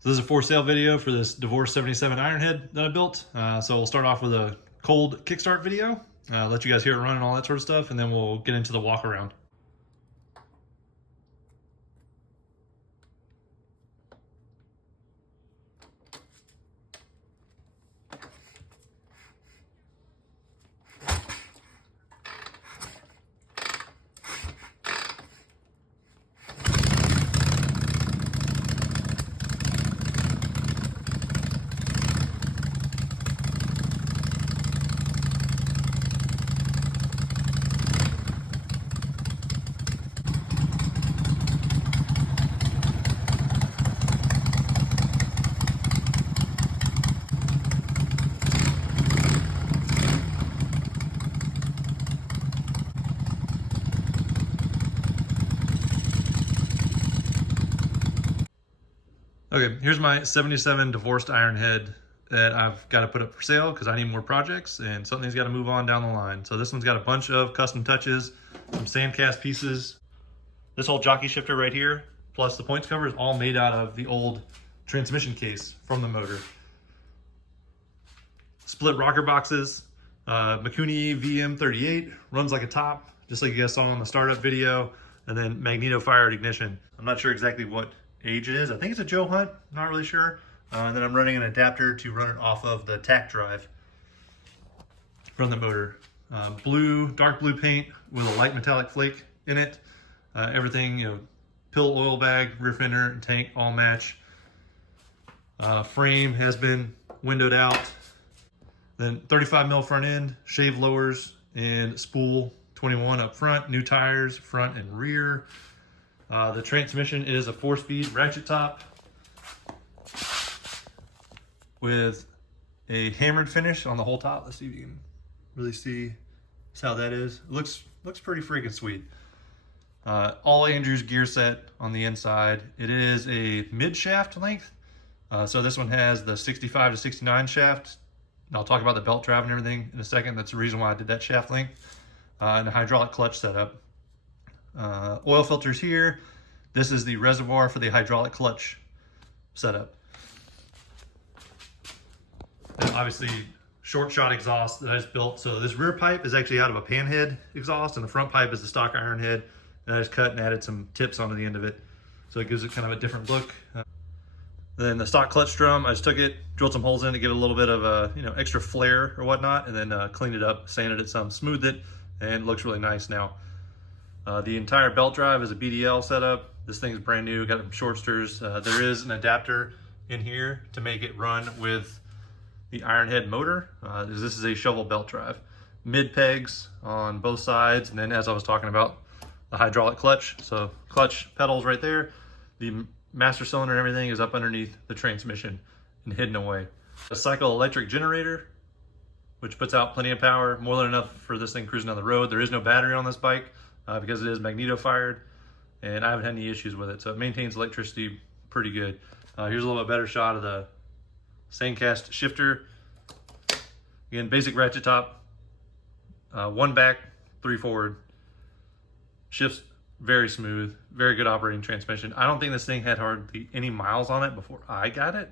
So this is a for sale video for this Divorce 77 Ironhead that I built. So we'll start off with a cold kickstart video, let you guys hear it run and all that sort of stuff, and then we'll get into the walk around. Okay, here's my 77 divorced Ironhead that I've got to put up for sale because I need more projects and something's got to move on down the line. So this one's got a bunch of custom touches, some sand cast pieces. This whole jockey shifter right here, plus the points cover, is all made out of the old transmission case from the motor. Split rocker boxes, Mikuni VM38, runs like a top, just like you guys saw in the startup video, and then magneto fired ignition. I'm not sure exactly what age it is. I think it's a Joe Hunt, not really sure. And then I'm running an adapter to run it off of the tack drive from the motor. Dark blue paint with a light metallic flake in it. Everything, pill oil bag, rear fender, and tank all match. Frame has been windowed out. Then 35 mil front end, shave lowers, and spool 21 up front. New tires, front and rear. The transmission is a 4-speed ratchet top with a hammered finish on the whole top. Let's see if you can really see how that is. It looks pretty freaking sweet. All Andrews gear set on the inside. It is a mid shaft length. So this one has the 65 to 69 shaft. I'll talk about the belt drive and everything in a second. That's the reason why I did that shaft length. And a hydraulic clutch setup. Oil filters here. This is the reservoir for the hydraulic clutch setup. And obviously short shot exhaust that I just built. So this rear pipe is actually out of a panhead exhaust, and the front pipe is the stock Ironhead. And I just cut and added some tips onto the end of it. So it gives it kind of a different look. Then the stock clutch drum, I just took it, drilled some holes in to give it a little bit of a extra flair or whatnot, and then cleaned it up, sanded it some, smoothed it, and it looks really nice now. The entire belt drive is a BDL setup. This thing's brand new, got some shortsters. There is an adapter in here to make it run with the Ironhead motor. This is a shovel belt drive. Mid pegs on both sides, and then as I was talking about, the hydraulic clutch. So clutch pedals right there. The master cylinder and everything is up underneath the transmission and hidden away. A cycle electric generator, which puts out plenty of power, more than enough for this thing cruising down the road. There is no battery on this bike. Because it is magneto fired, and I haven't had any issues with it, so it maintains electricity pretty good. Here's a little bit better shot of the sandcast shifter. Again, basic ratchet top, 1 back, 3 forward. Shifts very smooth, very good operating transmission. I don't think this thing had hardly any miles on it before I got it,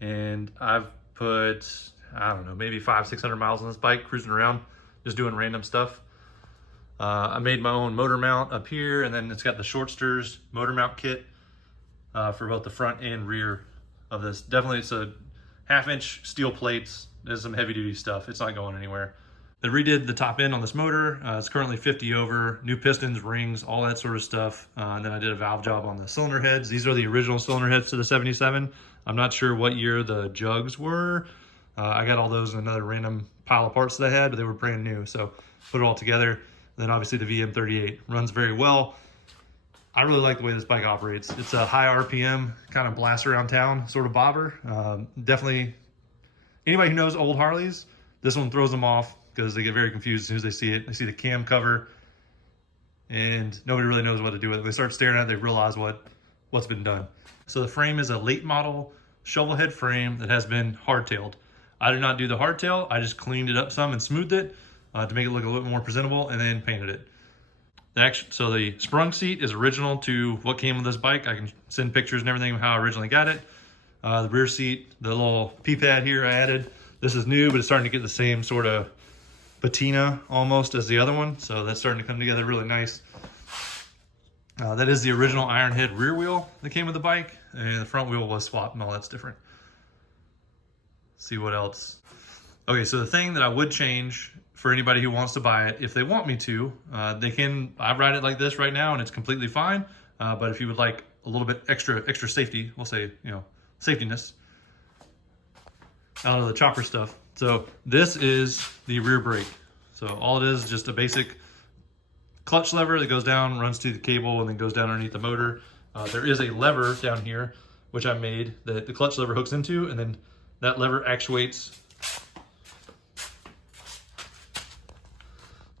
and I've put, I don't know, maybe 500-600 miles on this bike, cruising around, just doing random stuff. I made my own motor mount up here, and then it's got the shortsters motor mount kit for both the front and rear of this. Definitely, it's a 1/2-inch steel plates. There's some heavy duty stuff. It's not going anywhere. I redid the top end on this motor. It's currently 50 over, new pistons, rings, all that sort of stuff. And then I did a valve job on the cylinder heads. These are the original cylinder heads to the 77. I'm not sure what year the jugs were. I got all those in another random pile of parts that I had, but they were brand new. So put it all together. Then obviously the VM38 runs very well. I really like the way this bike operates. It's a high RPM, kind of blast around town sort of bobber. Definitely, anybody who knows old Harleys, this one throws them off because they get very confused as soon as they see it. They see the cam cover and nobody really knows what to do with it. They start staring at it, they realize what's been done. So the frame is a late model shovel head frame that has been hardtailed. I did not do the hardtail. I just cleaned it up some and smoothed it to make it look a little more presentable, and then painted it. So the sprung seat is original to what came with this bike. I can send pictures and everything of how I originally got it. The rear seat, the little P-pad here I added. This is new, but it's starting to get the same sort of patina almost as the other one. So that's starting to come together really nice. That is the original Ironhead rear wheel that came with the bike, and the front wheel was swapped and all that's different. Let's see what else. Okay, so the thing that I would change for anybody who wants to buy it, if they want me to, they can. I ride it like this right now and it's completely fine. But if you would like a little bit extra safety, we'll say, you know, safetiness out of the chopper stuff. So this is the rear brake. So all it is just a basic clutch lever that goes down, runs to the cable, and then goes down underneath the motor. There is a lever down here, which I made, that the clutch lever hooks into, and then that lever actuates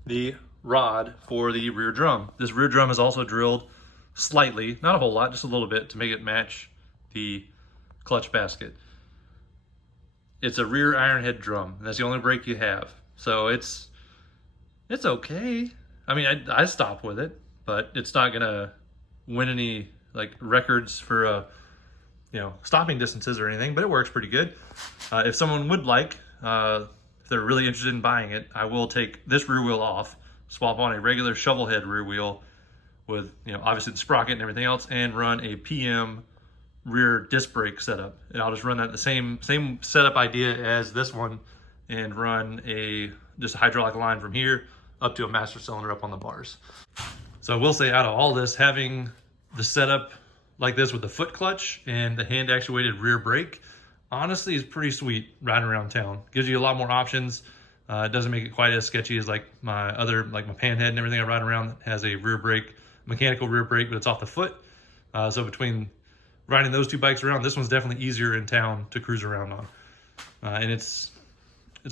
the rod for the rear drum. This rear drum is also drilled slightly, not a whole lot, just a little bit to make it match the clutch basket. It's a rear Ironhead drum, and that's the only brake you have. So it's okay. I mean, I stopped with it, but it's not gonna win any like records for you know, stopping distances or anything, but it works pretty good. If someone would like, if they're really interested in buying it, I will take this rear wheel off, swap on a regular shovel head rear wheel with, you know, obviously the sprocket and everything else, and run a PM rear disc brake setup. And I'll just run that the same setup idea as this one, and run just a hydraulic line from here up to a master cylinder up on the bars. So I will say, out of all this, having the setup like this with the foot clutch and the hand actuated rear brake, honestly is pretty sweet riding around town. Gives you a lot more options. It doesn't make it quite as sketchy as like my other, like my Panhead and everything I ride around has a rear brake, mechanical rear brake, but it's off the foot. So between riding those two bikes around, this one's definitely easier in town to cruise around on. And it's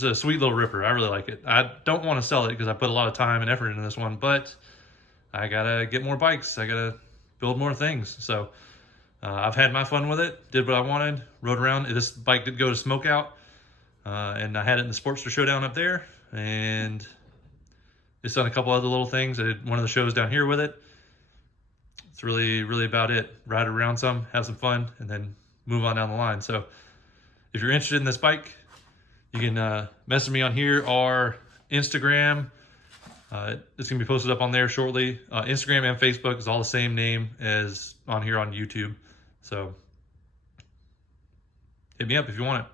a sweet little ripper. I really like it. I don't want to sell it because I put a lot of time and effort into this one, but I gotta get more bikes. I gotta build more things. So I've had my fun with it, did what I wanted, rode around. This bike did go to Smokeout, and I had it in the Sportster Showdown up there, and it's done a couple other little things. I did one of the shows down here with it. It's really about it. Ride around some, have some fun, and then move on down the line. So if you're interested in this bike, you can message me on here or Instagram. It's gonna be posted up on there shortly. Instagram and Facebook is all the same name as on here on YouTube. So hit me up if you want it.